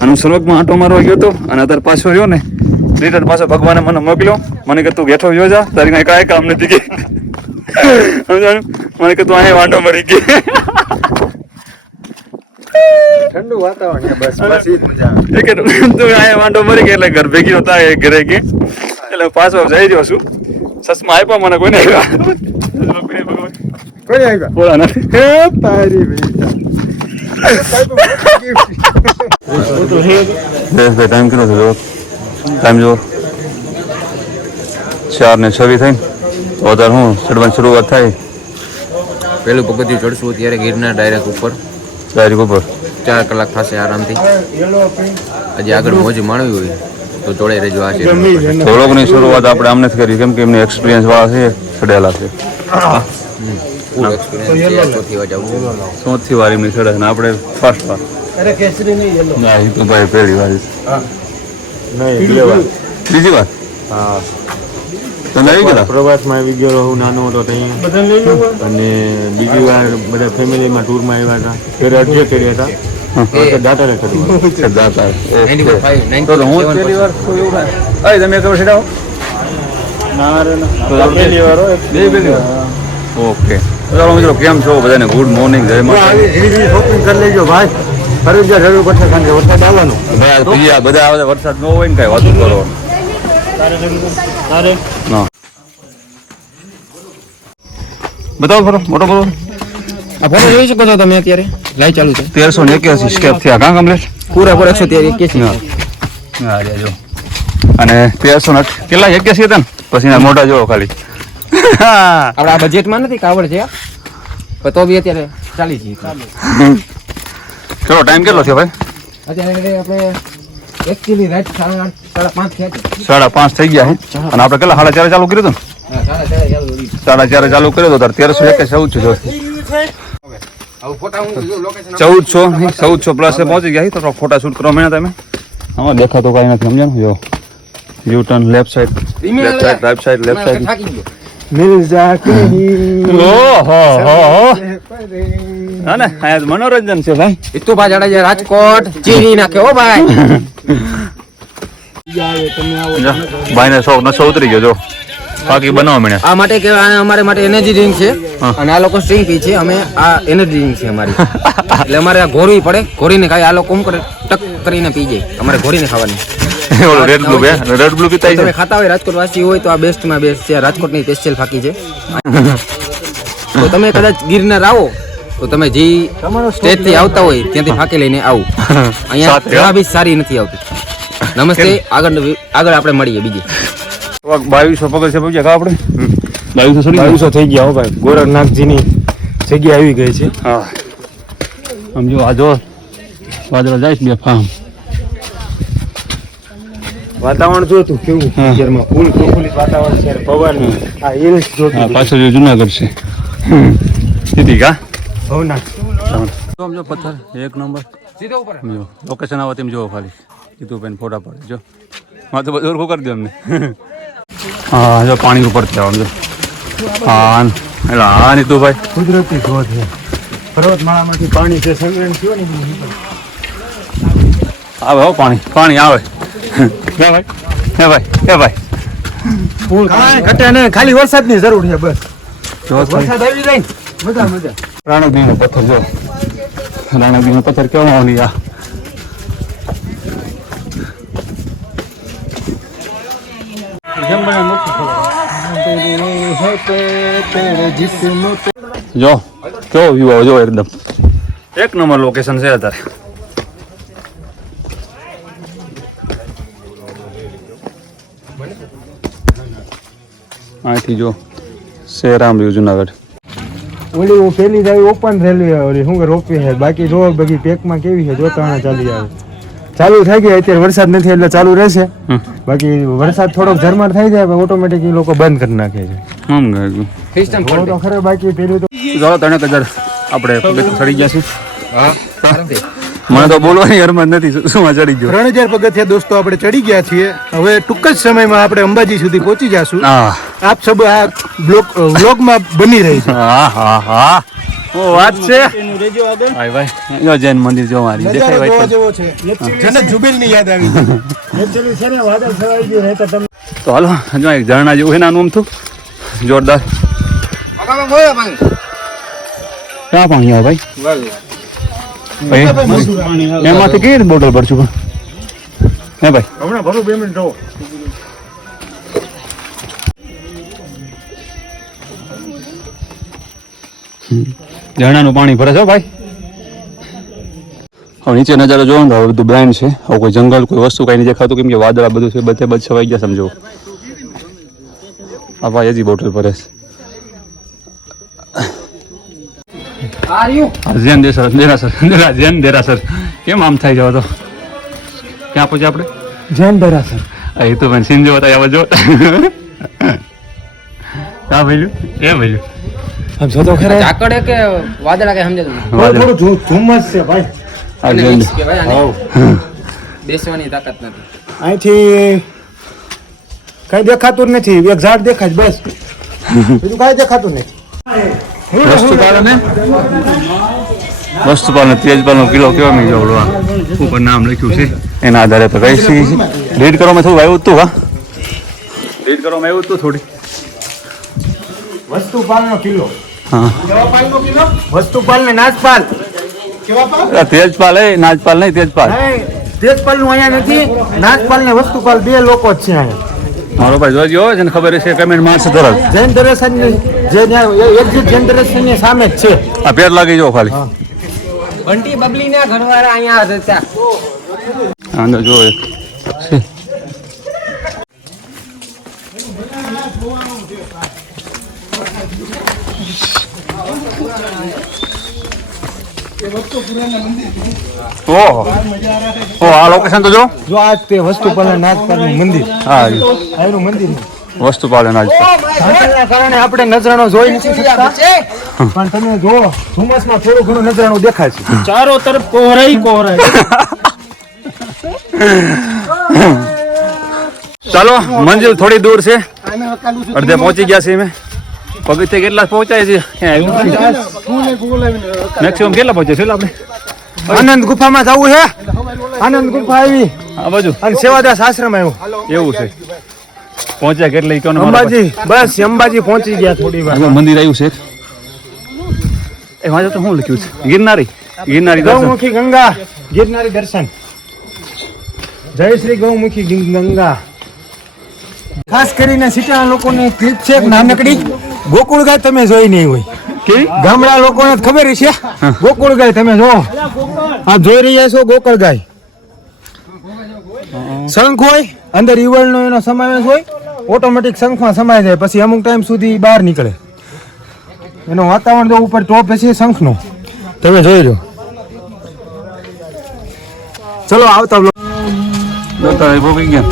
અને સ્વર્ગમાં આંટો મારવા ગયો હતો અને અત્યારે પાછો રહ્યો ને રિટર્ન પાછો ભગવાને મને મોકલ્યો. મને કે તું બેઠો જો જા, તારી કઈ કાંઈ કામ નથી કે સમજાણું. મને કે તું અહીંયા વાંટો મરી ગઈ. ઠંડુ વાતાવરણ બસ બસ ઈ જ મજા આવે. તું અહીંયા વાંટો મરી ગઈ એટલે ઘર ભેગી નતા ઘરે ગઈ એટલે પાછો જઈ રહ્યો છું. સસમા આપ્યા મને કોઈને આવ્યા કોઈ આવ્યા બોલા નથી. હે તારી બેટા ટાઈમ કેટલો થયો? ટાઈમ જો 4:26 થઈ તો અત્યારે હું ચડવાની શરૂઆત થાય. પેલું પગથિયું ચડશું ત્યારે ગીરના ડાયરેક્ટ ઉપર ડાયરેક્ટ ઉપર 4 કલાક થશે આરામથી. હજી આગળ મોજ માણવી હોય તો જોડે રહેજો. આ છે થોડોકની શરૂઆત આપણે આમ નથી કરી કેમ કે એમને એક્સપિરિયન્સ વાળા છે, ચડેલા છે. ફૂલ એક્સપિરિયન્સ છે. ચોથી વાર જાવું ચોથી વાર એમની ચડે ને આપણે ફર્સ્ટ વાર. ના એ તો ભાઈ પહેલી વાર નહીં બીજી વાર. હા તમે આવી ગયા પ્રવાસમાં આવી ગયો હું નાનો હતો ત્યાં અને બીજી વાર બધા ફેમિલીમાં ટૂરમાં આવ્યા હતા ત્યારે અડધે કર્યા હતા દાતારે કર્યું દાતા. 95 તો હું પહેલી વાર તો એવું થાય. અરે તમે ખબર છે પહેલી વાર હોય પહેલી વાર. ઓકે ચાલો મિત્રો, કેમ છો બધાને? ગુડ મોર્નિંગ, જય માતા. શોપિંગ કરી લેજો ભાઈ. ફરજિયાત જરૂર પડશે કારણ કે વરસાદ આવવાનો. બધા આવે વરસાદ ન હોય ને કઈ વાતું કરો ના. બતાવો ખરો મોટો બધો. આ ફોટો જોઈ શકો છો તમે અત્યારે લાઈવ ચાલુ છે. 1381 સ્ટેપ થયા કાં કમ્પ્લીટ? પૂરા 181. હા જો અને 1300 કેટલા 81 હતા ને પછી ના મોટા જોવો ખાલી. આપણા બજેટમાં નથી કાવડ છે પણ તો બી અત્યારે ચાલી છે. ચલો ટાઈમ કેટલો થયો ભાઈ? અત્યારે આપણે એકચ્યુઅલી રાત 5:30 થયા છે. 5:30 થઈ ગયા છે અને આપણે કેટલા 4:30 ચાલુ કર્યું હતું ને? 4:30 ચાલુ કર્યો તો 1381 છે. 1400 પ્લસ પહોંચી ગયા તો ફોટા શૂટ કરવા મળ્યા તમે. આમાં દેખાતો કઈ નથી સમજ્યા ને. જો you turn left side, left side, right side, left side. મિલ જા કે ઓહો હા ને આ મનોરંજન છે ભાઈ. ઇતુભા જાડેજા રાજકોટ ચીરી નાખ્યો હો ભાઈ. ભાઈ ને શોખ નશો ઉતરી ગયો જો બાકી બનાવવા મળ્યા. આ માટે કે અમારે માટે એનર્જી ડ્રિંક છે અને આ લોકો સ્ટ્રિંગ પી છે. અમે આ એનર્જી ડ્રિંક છે અમારી એટલે અમારે આ ઘોરવી પડે. ઘોરીને ખાઈ આ લોકો કરે ટક કરીને પી જાય. અમારે ઘોરીને ખાવાની. ઓલો રેડ બ્લુ બે રેડ બ્લુ પીતા તમે ખાતા હોય રાજકોટ વાસી હોય તો આ બેસ્ટમાં બેસ્ટ છે. રાજકોટની સ્પેશિયલ ફાકી છે. તો તમે કદાચ ગિરનાર આવો તો તમે જે સ્ટેજ થી આવતા હોય ત્યાંથી ફાકી લઈને આવો. અહીંયા ઘણા બી સારી નથી આવતી. નમસ્તે. આગળ આપણે મળીએ બીજી 2200 પગથિયા છે પહોંચ્યા કા આપણે 2200 થઈ ગયા હો ભાઈ. ગોરખનાથજીની જગ્યા આવી ગઈ છે. હા આમ જો આ જો વાદળો જાય છે બે ફામ. વાતાવરણ જો તું કેવું પિક્ચરમાં ફૂલ પ્રફુલ્લિત વાતાવરણ છે. પવન આ હિલ્સ જો પાછળ જો જુનાગઢ છે સીધી કા ભવનાથ. જો પથ્થર એક નંબર સીધો ઉપર. જો લોકેશન આવો તેમ જોવો ખાલી કીધું પેન ફોટા પડે જો માં તો બધું કરી દો અમને. હા જો પાણી ઉપર છે આમ જો. હા એટલે હા નહીં તું ભાઈ કુદરતી શોધ છે. પર્વતમાળામાંથી પાણી જે સંગ્રહ થયો ને આવે હો પાણી પાણી આવે. હે ભાઈ હે ભાઈ હે ભાઈ કાંઈ ઘટે ને ખાલી વરસાદની જરૂર છે બસ. વરસાદ આવી જાય મજા મજા. રાણાદીનો પથ્થર જો રાણાદીનો પથ્થર કેવો આવની આ જો કેવો વ્યૂ આવે જો એકદમ એક નંબર લોકેશન છે અત્યારે. અહીંથી જો શહેર આમ રહ્યું જુનાગઢ. ઓલી પેલી જાય ઓપન રેલવે ઓલી શું રોપવી છે બાકી જો બગી પેકમાં કેવી છે જોતાણા ચાલી આવે. ચાલુ થઈ ગઈ અત્યારે વરસાદ નથી એટલે ચાલુ રહેશે. બાકી વરસાદ થોડોક ઝરમર થઈ જાય ઓટોમેટિક એ લોકો બંધ કરી નાખે છે. સિસ્ટમ તો ખરે બાકી પેલું તો ચાલો 3000 આપણે પગથિયાં ચડી ગયા છે. હા મને તો બોલવાની હરમત નથી શું ચડી ગયો. 3000 પગથિયા દોસ્તો આપણે ચડી ગયા છીએ. હવે ટૂંક જ સમયમાં આપણે અંબાજી સુધી પહોંચી જશું. હા આપ સબ આ બ્લોગમાં બની રહી છે. હા હા હા ઓ વાત છે ભાઈ ભાઈ જો જૈન મંદિર જો મારી દેખાય ભાઈ જનક જુબેલની યાદ આવી એકચ્યુઅલી છે ને વાદળ છવાઈ ગયું ને તો તમે તો હાલો જો એક ઝરણા જેવું છે નાનું આમ થું જોરદાર ક્યાં પાણી આવે ભાઈ એમાંથી કઈ રીતે બોટલ ભરશું હે ભાઈ હમણાં ભરું 2 મિનિટ રહો ઝરણાનું પાણી ભરે છે ભાઈ હવે નીચે નજારો જોવો ને બધું બ્લાઇન્ડ છે હવે કોઈ જંગલ કોઈ વસ્તુ કઈ નહીં દેખાતું કેમ કે વાદળા બધું છે બધે બધ છવાઈ ગયા સમજો આ ભાઈ હજી બોટલ ભરે છે જૈન દેરાસર કેમ આમ થાય જવા તો ક્યાં પહોંચ્યા આપણે જૈન દેરાસર એ તો પણ સીન જેવો થાય જો હા ભાઈ એ ભાઈ આમ જો તો ખરા ઝાકળ કે વાદળા કે સમજાતું થોડું ધુમ્મસ છે ભાઈ નથી કે ભાઈ આને બેસવાની તાકાત નથી અહીંથી કઈ દેખાતું જ નથી એક ઝાડ દેખાય છે, બસ બીજું કઈ દેખાતું નથી વસ્તુપાલ તેજપાલનો કિલો કેવા મેં જોડો ઉપર નામ લખ્યું છે એના આધારે તો કહી શકીએ છીએ રીડ કરવામાં થોડું આવ્યું હતું હા રીડ કરવામાં આવ્યું હતું થોડી વસ્તુપાલનો કિલ્લો હા વસ્તુપાલ ને નાજપાલ તેજપાલ એ નાજપાલ નહીં તેજપાલ તેજપાલ નું અહીંયા નથી, નાજપાલ ને વસ્તુપાલ 2 લોકો જ છે અહીંયા. મારો ભાઈ જોજો હોય છે ને ખબર છે કમેન્ટ મારશે તરત જૈન દર્શન જે એક્ઝિટ જૈન દર્શન ની સામે જ છે. આ પેર લાગી જાઓ ખાલી બંટી બબલી ના ઘરવાળા અહીંયા હતા અંદર જો એક છે ઓહો ઓ આ લોકેશન તો જો આ જ તે વસ્તુપાલ ને નાજપાલ નું મંદિર, હા આનું મંદિર વસ્તુપાલ અને ઝાકળના કારણે આપણે નજરાણો જોઈ નથી શકતા, પણ તમે જો ધુમ્મસમાં થોડું ઘણું નજરાણું દેખાય છે. ચારો તરફ કોહરાઈ ચાલો મંજિલ થોડી દૂર છે, અડધે પહોંચી ગયા છે અમે. પગથિયે કેટલા પહોંચાય છે મેક્સિમમ કેટલા પહોંચે છે આપણે આનંદ ગુફામાં જવું છે, આનંદ ગુફા આવી આ બાજુ અને સેવાદાસ આશ્રમ આવ્યો. એવું છે પહોંચ્યા કેટલે ઈ કહો ને મારા અંબાજી, બસ અંબાજી પહોંચી ગયા થોડી વાર. પાસે. મંદિર આવ્યું છે એ વાંચો તો શું લખ્યું છે ગિરનારી દર્શન. ગૌમુખી ગંગા ગિરનારી દર્શન. જય શ્રી ગૌમુખી ગંગા. ખાસ કરીને સીટાના લોકોની ક્લિપ છે એક નાનકડી. ગોકુળ ગાય તમે જોઈ નહીં હોય, કેવી ગામડા લોકોને ખબર છે. ગોકુળ ગાય તમે જો આ જોઈ રહ્યા છો, ગોકુળ ગાય. શંખ હોય અંદર ઈવળનો એનો સમાવેશ હોય, ઓટોમેટિક શંખમાં સમાય જાય, પછી અમુક ટાઈમ સુધી બહાર નીકળે. એનો વાતાવરણ જો ઉપર ટોપ છે શંખનો, તમે જોઈ લો. ચલો આવતા બતા એ ભોગી ગયા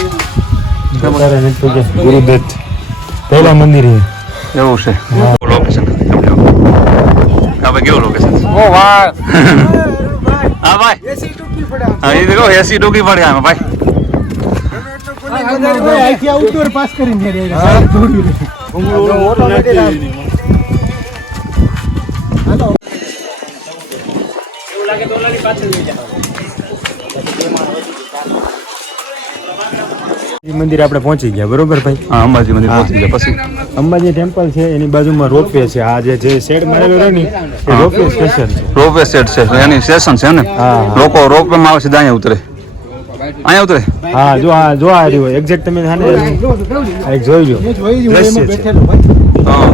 ગુરુદત્ત પહેલા મંદિર એવું છે લોકેશન આપણે કેવું લોકેશન ઓ વાહ હા ભાઈ હા એ દેખો એસી ડોકી પડે આમાં ભાઈ પાસ કરીને મંદિર આપણે પહોંચી ગયા, બરોબર ભાઈ. હા અંબાજી મંદિર પહોંચી ગયા પછી અંબાજી ટેમ્પલ છે, એની બાજુમાં રોપવે છે. આ જે શેડ મારેલો રહ્યો ને એ રોપવે સ્ટેશન છે. રોપવે સેટ છે એની સ્ટેશન છે ને હા. લોકો રોપવે માં આવે છે અહીંયા ઉતરે હા જો આ રહ્યું એક્ઝેક્ટ તમે આને એક જોઈ લો દ્રશ્ય છે. હા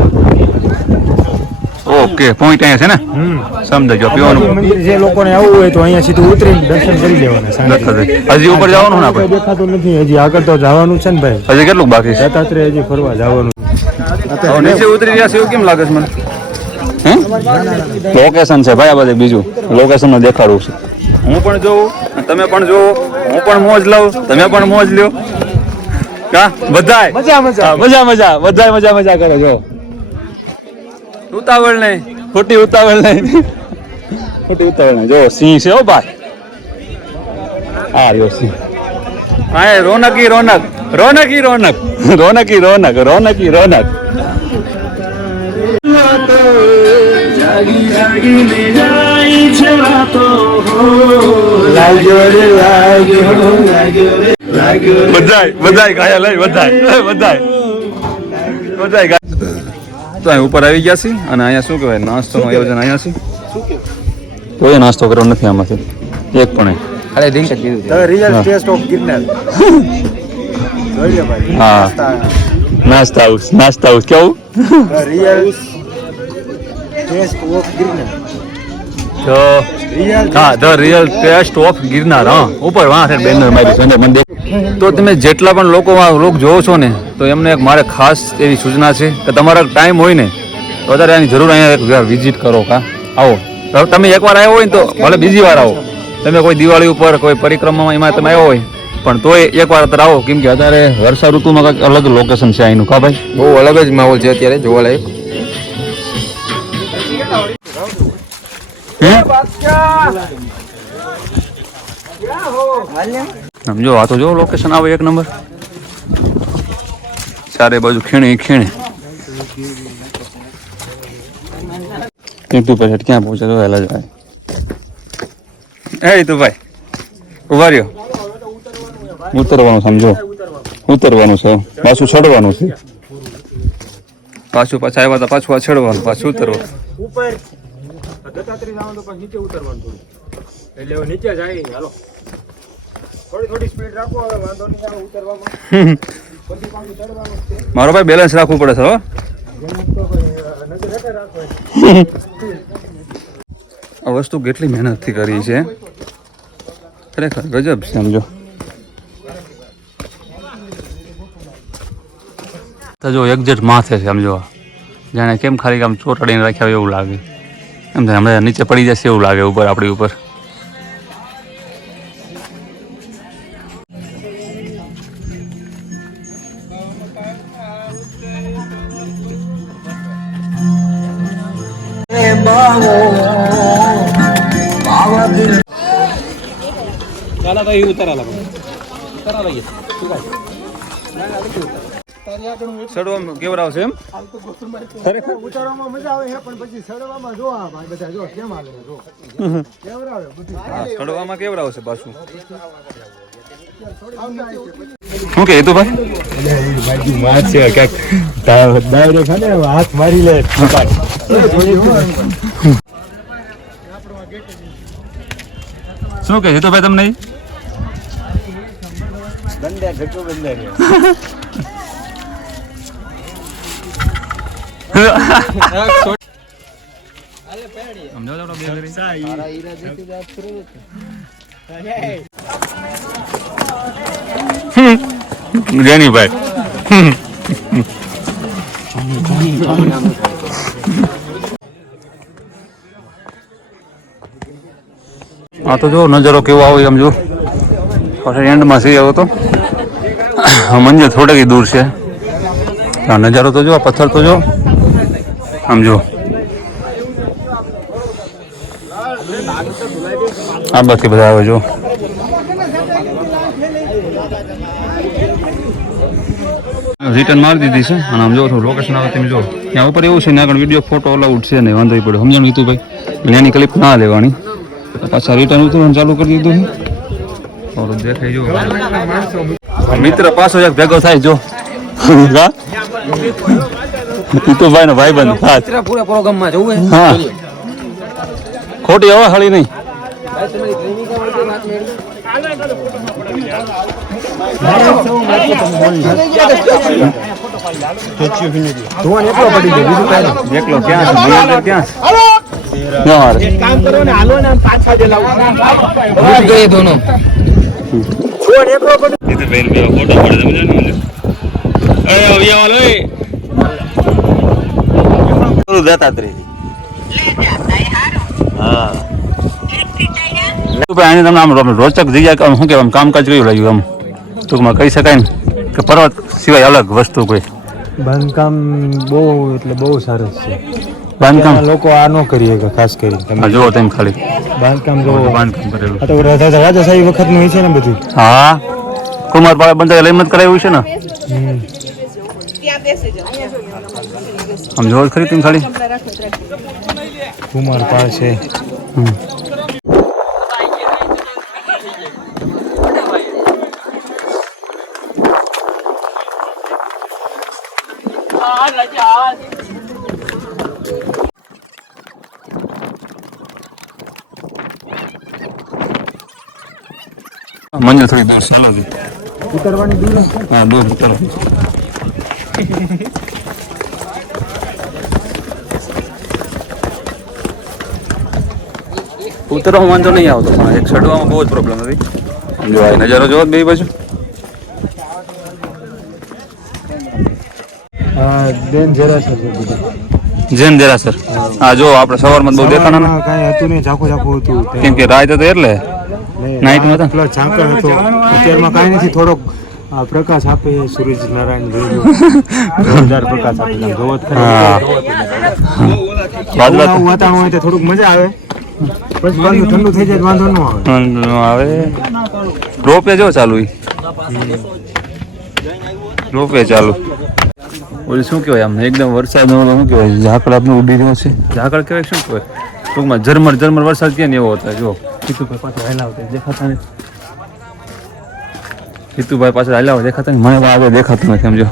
ઓકે પોઈન્ટ અહીંયા છે ને સમજાઈ ગયો પીવાનું મંદિર જે લોકોને આવવું હોય તો અહીંયા સીધું ઉતરીને દર્શન કરી લેવાના. હજી ઉપર જવાનું ને આપણે દેખાતું નથી, હજી આગળ તો જવાનું છે ને ભાઈ. હજી કેટલું બાકી છે દત્તાત્રેય હજી ફરવા જવાનું. હવે નીચે ઉતરી રહ્યા છે એવું કેમ લાગે છે મને લોકેશન છે ભાઈ આ બધે બીજું લોકેશન નું દેખાડવું છે. હું પણ જોઉં તમે પણ જોવો, હું પણ મોજ લઉં તમે પણ મોજ લ્યો. કા બધાય મજા બધાય મજા કરે. જો ઉતાવળ નહીં, ખોટી ઉતાવળ નહીં જો સિંહ છે હો ભાઈ. આ રહ્યો સિંહ. હા રોનકી રોનક બધાય ગાયા લઈ બધાય ગાય. તો અહીં ઉપર આવી ગયા છીએ અને અહીંયા શું કહેવાય નાસ્તોનું આયોજન અહીંયા છે. કોઈ નાસ્તો કરવો નથી આમાંથી એક પણ. અરે ડ્રિંક જ પીધું છે. Real taste of Girnar. હા નાસ્તા હાઉસ કેવું રિયલ ટેસ્ટ ઓફ ગિરનાર. તો હા the real taste of Girnar. હા ઉપર વાહ બેનર માર્યું છે મને દેખ. તો તમે જેટલા પણ લોકો જોવો છો ને તો એમને એક મારે ખાસ એવી સૂચના છે કે તમારા ટાઈમ હોય ને તો વધારે આની જરૂર અહીંયા એક વિઝિટ કરો. આવો તમે એકવાર આવ્યો હોય ને તો ભલે બીજી વાર આવો. તમે કોઈ દિવાળી ઉપર કોઈ પરિક્રમામાં એમાં તમે આવ્યો હોય પણ તોય એકવાર અત્યારે આવો કેમ કે અત્યારે વર્ષા ઋતુમાં કંઈક અલગ લોકેશન છે અહીંનું. કા ભાઈ બહુ અલગ જ માહોલ છે અત્યારે જોવાલાયક. સમજો આ તો જો લોકેશન આવે એક નંબર. ચારે બાજુ ખીણે તું પછી ક્યાં પહોંચે તો વહેલા જાય. એ તું ભાઈ ઉભા રહ્યો. ઉતરવાનું સમજો ઉતરવાનું છે પાછું ચડવાનું છે. પાછું પાછા આવ્યા તો પાછું આ ચડવાનું પાછું ઉતરવાનું. ઉપર દત્તાત્રેય જવાનું તો પણ નીચે ઉતરવાનું થોડું. એટલે હવે નીચે જાય હાલો. થોડી સ્પીડ રાખો હવે વાંધો નહીં આવે ઉતરવામાં. પછી પાછું ચડવાનું છે. મારો ભાઈ બેલેન્સ રાખવું પડે છે હો. આ વસ્તુ કેટલી મહેનતથી કરી છે ખરેખર ગજબ છે. સમજો તો જો એક્ઝેક્ટ માથે છે સમજો. જાણે કેમ ખાલી આમ ચોટાડીને રાખ્યા હોય એવું લાગે. એમ થાય હમણાં નીચે પડી જશે એવું લાગે ઉપર આપણી ઉપર. ચડવામાં કેવડાવશે એમ ઉતારવામાં મજા આવે છે પણ પછી ચડવામાં જો આ ભાઈ બધા જો કેમ આવે જો કેવરાવે બધું. ચડવામાં કેવડાવશે પાછું. શું કે તું ભાઈ બાજુ માં છે ક્યાંક ડાયરેક્ટ હે ને હાથ મારી લે. શું કે તો ભાઈ તમને બંદે ઘટો બંદે જેનીભાઈ આ તો જો નજારો કેવો આવે એમ જો એન્ડમાં છે હવે તો મંદિર થોડેક દૂર છે. આ નજારો તો જો આ પથ્થર તો જો આમ જો આ બાકી બધા આવે જો. રિટર્ન મારી દીધી છે અને આમ જો થોડું લોકેશન આવે તેમ જો ત્યાં ઉપર એવું છે ને આગળ વિડીયો ફોટો અલાઉડ છે ને વાંધો પડ્યો સમજાણું કીધું ભાઈ એની ક્લિપ ના લેવાની. પાછા રિટર્ન ઉતરવાનું ચાલુ કરી દીધું. દેખાય જો મિત્ર પાછો એક ભેગો થાય જો ભાઈ નો ભાઈ બંધ પૂરા પ્રોગ્રામમાં જવું હા ખોટી હવા હળી નહીં. એકલો ક્યાં છે કામ કરો ને હાલો ને પાછા જે લાવો જોઈએ દોનો. છોડ એકલો પડી. ફોટો પડે દત્તાત્રેય હા ભાઈ તમને આમ રોચક જગ્યા શું કહેવાય કામકાજ કયું લાગ્યું આમ ટૂંકમાં કહી શકાય ને કે પર્વત સિવાય અલગ વસ્તુ કોઈ બાંધકામ બહુ એટલે બહુ સરસ છે. બાંધકામ લોકો આ ન કરીએ કે ખાસ કરી હા જુઓ તેમ ખાલી બાંધકામ જો બાંધકામ કરેલું આ તો રાજાશાહી વખત નું છે ને બધું. હા કુમાર પાળા બંધ લઈ મત કરાવ્યું છે ને આમ જોવો ખરી તેમ ખાલી કુમાર પાસે મંજિલ થોડી દૂર ચાલો છે. ઉતરવાની દૂર હા દૂર ઉતરો. ઉતરવામાં વાંધો નહીં આવતો પણ એક ચડવામાં બહુ જ પ્રોબ્લેમ હતી. જો આ નજારો જોવો બે બાજુ. ડેન્જરસ છે જેન દેરાસર. હા જો આપણે સવારમાં બહુ દેખાણા ને કાંઈ હતું નહીં, ઝાખું ઝાખું હતું કેમ કે રાત હતો એટલે નાઇટમાં હતા. પ્લસ ઝાંકર હતો. અત્યારમાં કાંઈ નથી, થોડોક પ્રકાશ આપે સૂરજ નારાયણ જોરદાર પ્રકાશ આપે તમે જોવો જ ખરા. હા. આવું આવું વાતાવરણ હોય તો થોડુંક મજા આવે, પછી પાછું ઠંડુ થઈ જાય તો વાંધો ન આવે. હવે રોપે જો ચાલુ ઈ. રોપે ચાલુ. ઓલી શું કહેવાય આમ એકદમ વરસાદ શું કહેવાય ઝાકળ આપણે ઉડી રહ્યો છે. ઝાકળ કહેવાય શું કહેવાય ટૂંકમાં ઝરમર વરસાદ કે ને એવો હતો. જો હિતુભાઈ પાછળ હાલ્યા આવતા દેખાતા નથી. હિતુભાઈ પાછળ હાલ્યા હોય દેખાતા નહીં. મને આગળ દેખાતું નથી સમજો.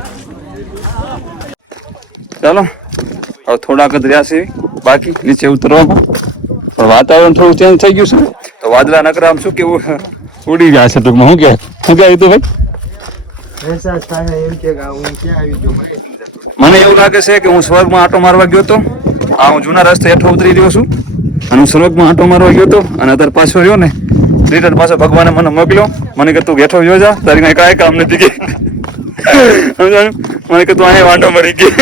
ચાલો હવે થોડાક જ રહ્યા છે બાકી નીચે ઉતરવામાં. પણ વાતાવરણ થોડું ચેન્જ થઈ ગયું છે તો વાદળા નકરા આમ શું કેવું ઉડી ગયા છે ટૂંકમાં. શું કહેવાય હિતુભાઈ? અહેસાસ થાય એમ કે હું ક્યાં આવી ગયો. મને એવું લાગે છે કે હું સ્વર્ગમાં આંટો મારવા ગયો હતો. આ હું જૂના રસ્તે હેઠો ઉતરી રહ્યો છું અને હું સ્વર્ગમાં આંટો મારવા ગયો હતો અને અત્યારે પાછો રહ્યો ને રિટર્ન પાછો ભગવાને મને મોકલ્યો. મને કે તું હેઠો ગયો જા, તારી કઈ કાંઈ કામ નથી કે સમજાયું. મને કે તું અહીંયા વાંઢો મરી ગઈ.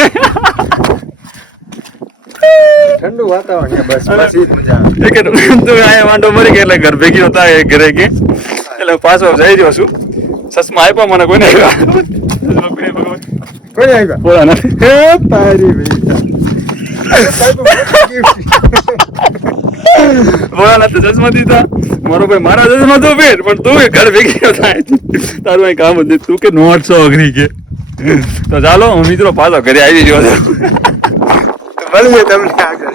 ઠંડુ વાતાવરણ બસ પછી મજા આવે. એ કે તું અહીંયા વાંઢો મરી ગઈ એટલે ઘર ભેગી હતા એ ઘરે કે એટલે પાછો જઈ રહ્યો છું. સસમા આપ્યા મને કોઈને કોઈ આવ્યા બોલા નથી. હે તારી બેટા બોલા નથી ચશ્મા દીધા મારો ભાઈ મારા ચશ્મા તો ફેર પણ તું ઘર ભેગી થાય તારું અહીં કામ જ નહીં. તું કે 900 અઘરી કે તો ચાલો હું મિત્રો પાછો ઘરે આવી ગયો છું. મળીએ તમને આગળ.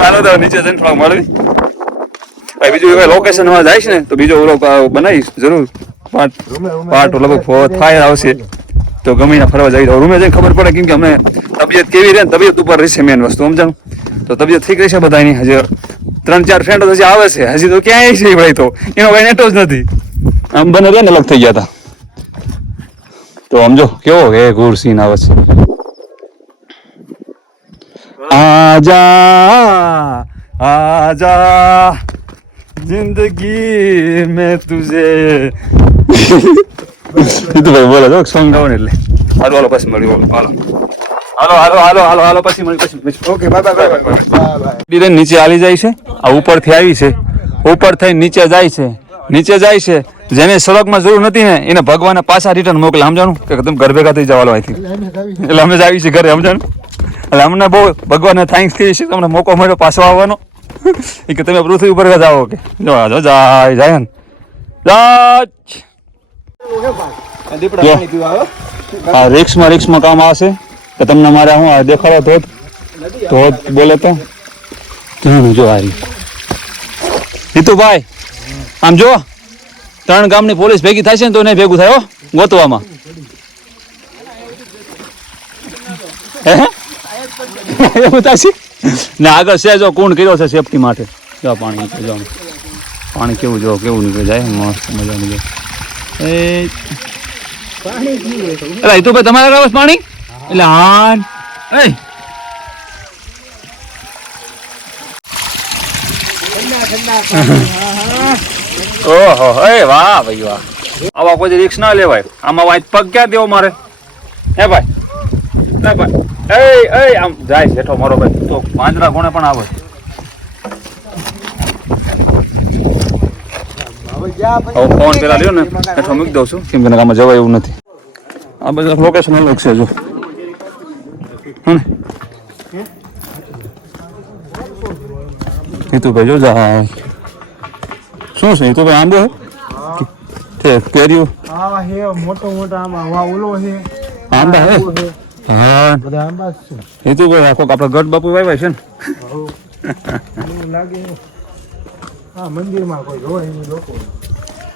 હાલો તો નીચે જઈને થોડા મળવી. ભાઈ બીજું એવા લોકેશનમાં જઈશ ને તો બીજો ઓલો બનાવીશ જરૂર. પાર્ટ લગભગ થાય આવશે તો ગમીને ફરવા જઈ રૂમે જઈને ખબર પડે કેમ કે અમે તબિયત કેવી રહે ને તબિયત ઉપર રહેશે મેન વસ્તુ સમજાણું. તો તબિયત ઠીક રહેશે બધાની. હજી 3-4 ફ્રેન્ડો હજી આવે છે, હજી તો ક્યાંય છે ભાઈ, તો એનો કઈ નેટો જ નથી. આમ બને રે ને અલગ થઈ ગયા હતા. તો સમજો કેવો એ ઘોર સીન આવે છે. આજા આજા જિંદગી મેં તુझे તું ભાઈ બોલો જો સોંગ ગાવો ને એટલે હાલો હાલો પછી મળ્યું. હાલો પછી મળી ઓકે બાય બાય બાય ધીરે નીચે હાલી જાય છે. આ ઉપરથી આવી છે, ઉપર થઈ નીચે જાય છે. જેને સડકમાં જરૂર નથી ને એને ભગવાને પાછા રિટર્ન મોકલે સમજાણું કે તમે ઘર ભેગા થઈ જવા અહીંથી. એટલે અમે જ આવી છીએ ઘરે સમજાણું. એટલે અમને બહુ ભગવાનને થેન્ક્સ કહીએ છીએ તમને મોકો મળ્યો પાછો આવવાનો. એ કે તમે પૃથ્વી ઉપર જાઓ કે જો જાય ને આ રિક્સમાં કામ આવશે તો તમને મારે હું દેખાડો ધોધ બોલે તો જો આ હિતુભાઈ આમ જો 3 ગામની પોલીસ ભેગી થાય છે ને તો નહીં ભેગું થાય ગોતવામાં. એવું થાય ને આગળ છે જો કુંડ કર્યો છે સેફટી માટે. જો પાણી કેવું જો કેવું નીકળી જાય મસ્ત મજાનું. એટલે હિતુભાઈ તમારે આવે પાણી એટલે હા ઓહો એ વાહ ભાઈ વાહ. આવા કોઈ રિક્સ ના લેવાય. આમાં વાંચ પગ ક્યાં દેવો મારે હે ભાઈ આમ જાય બેઠો મારો ભાઈ તો પાંજરા કોણે પણ આવે. ફોન પેલા લ્યો ને હેઠો મૂકી દઉં છું કેમ કે આમાં જવાય એવું નથી. આ બધા લોકેશન અલગ છે જો હિતુભાઈ જો જા શું છે હિતુભાઈ આંબો હે કેરીઓ હા હે મોટો આમાં વા ઓલો હે આંબા હે હા બધા આંબા છે. હિતુભાઈ આખો આપણે ગઢ બાપુ વાવ્યા છે ને એવું લાગે હા મંદિરમાં કોઈ જોવે નહીં લોકો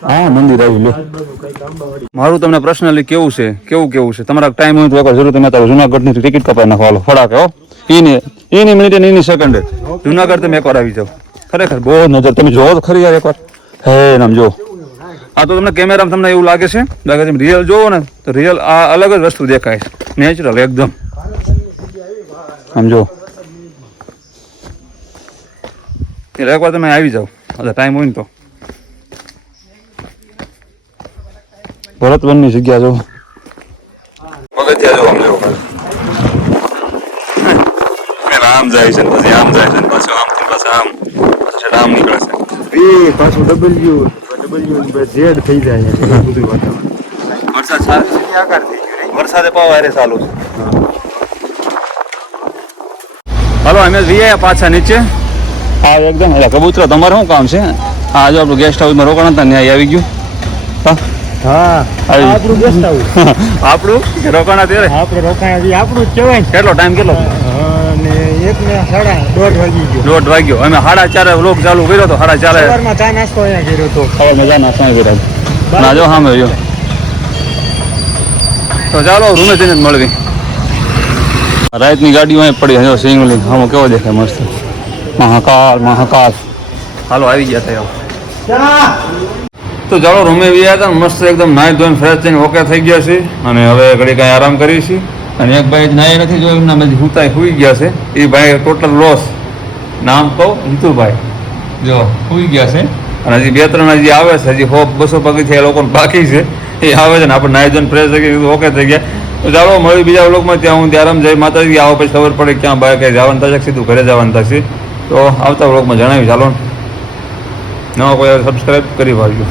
હા મંદિર આવ્યું લો. આજુબાજુ કઈક આંબાવાડી મારું તમને પર્સનલી કેવું છે તમારા ટાઈમ હોય તો એકવાર જરૂર તમે તારું જુનાગઢની ટિકિટ કપાઈ નાખો હાલો ફડાકે હો એની મિનિટે એની સેકન્ડે જુનાગઢ તમે એકવાર આવી જાઓ ખરેખર બહુ નજર તમે જોવો તો ખરી યાર એકવાર હે નામ જો આ તો તમને કેમેરામાં તમને એવું લાગે છે રિયલ જોવો ને તો રિયલ આ અલગ જ વસ્તુ દેખાય છે નેચરલ એકદમ સમજો એટલે એકવાર તમે આવી જાઓ ટાઈમ હોય ને તો ભરતવનની જગ્યા જો પગથિયા જો આમ જો પેલા આમ જાય છે પછી આમ જાય છે પાછું આમ થી પાછું આમ પાછું આમ નીકળે છે એ પાછું ડબલ્યુ ઝેડ થઈ જાય છે બધું વાતાવરણ વરસાદ સારો છે આકાર થઈ ગયો વરસાદે પાવા હારે ચાલુ છે હાલો અમે જઈએ પાછા નીચે હા એકદમ એટલે કબૂતરા તમારે શું કામ છે હા જો આપણું ગેસ્ટ હાઉસમાં રોકાણ હતા ત્યાં આવી ગયું હા હા આવી. આપણું ગેસ્ટ હાઉસ આપણું કે રોકાણ અત્યારે આપણે રોકાણ આપણું જ કહેવાય ને કેટલો ટાઈમ કેટલો અને 1:30 વાગી ગયો 1:30 વાગ્યો અમે 4:30 વ્લોગ ચાલુ કર્યો તો 4:30 સવારમાં ચા નાસ્તો અહીંયા કર્યો હતો હવે મજા ના સમય કર્યા ના જો સામે રહ્યો તો ચાલો રૂમે જઈને જ મળવી રાતની ગાડીઓ અહીં પડી જો સિંગલી આમાં કેવો દેખાય મસ્ત મહાકાલ હાલો આવી ગયા હતા તો ચાલો રૂમે ગયા હતા મસ્ત એકદમ નાઈ ધોઈને ફ્રેશ થઈને ઓકે થઈ ગયા છે અને હવે ઘડી કાંઈ આરામ કરી છે અને એક ભાઈ નાઈ નથી જો એમના બધી હુતાઈ સુઈ ગયા છે એ ભાઈ ટોટલ લોસ નામ કહું હિતુભાઈ જો સુઈ ગયા છે અને હજી 2-3 હજી આવે છે હજી 100-200 પગથિયા એ લોકોને બાકી છે એ આવે છે ને આપણે નાઈ ધોઈને ફ્રેશ થઈ ગયા ઓકે થઈ ગયા તો ચાલો મળી બીજા વ્લોગમાં ત્યાં હું આરામ જઈ માતાજી આવો પછી ખબર પડે ક્યાં બહાર ક્યાંય જવાનું થશે સીધું ઘરે જવાનું થશે તો આવતા વ્લોગમાં જણાવી ચાલો નવા કોઈ સબસ્ક્રાઈબ કરી વાળજો